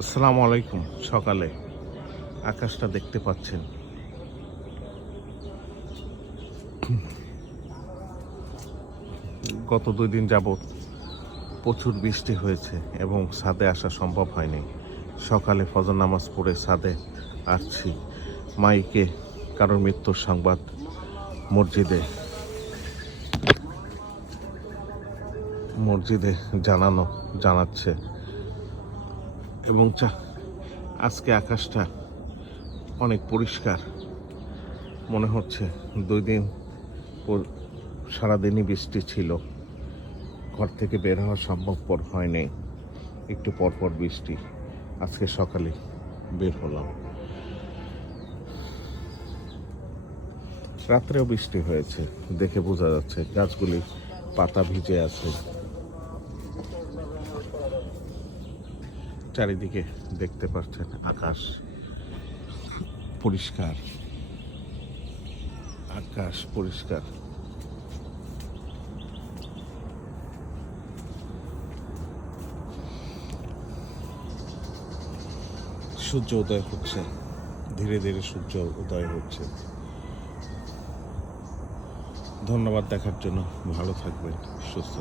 আসসালামু আলাইকুম। সকালে আকাশটা দেখতে পাচ্ছেন, গত 2 দিন যাবৎ প্রচুর বৃষ্টি হয়েছে এবং ছাদে আসা সম্ভব হয়নি। সকালে ফজর নামাজ পড়ে ছাদে আসছি, মাইকে কারোর মৃত্যুর সংবাদ মসজিদে মসজিদে জানাচ্ছে এবং আজকে আকাশটা অনেক পরিষ্কার মনে হচ্ছে। 2 দিন সারাদিনই বৃষ্টি ছিল, ঘর থেকে বের হওয়া সম্ভবপর হয়নি, একটু পরপর বৃষ্টি। আজকে সকালে বের হলাম, রাত্রেও বৃষ্টি হয়েছে, দেখে বোঝা যাচ্ছে গাছগুলি পাতা ভিজে আছে। চারিদিকে দেখতে পাচ্ছেন আকাশ পরিষ্কার, আকাশ পরিষ্কার। সূর্য উদয় হচ্ছে, ধীরে ধীরে সূর্য উদয় হচ্ছে। ধন্যবাদ দেখার জন্য। ভালো থাকবেন, সুস্থ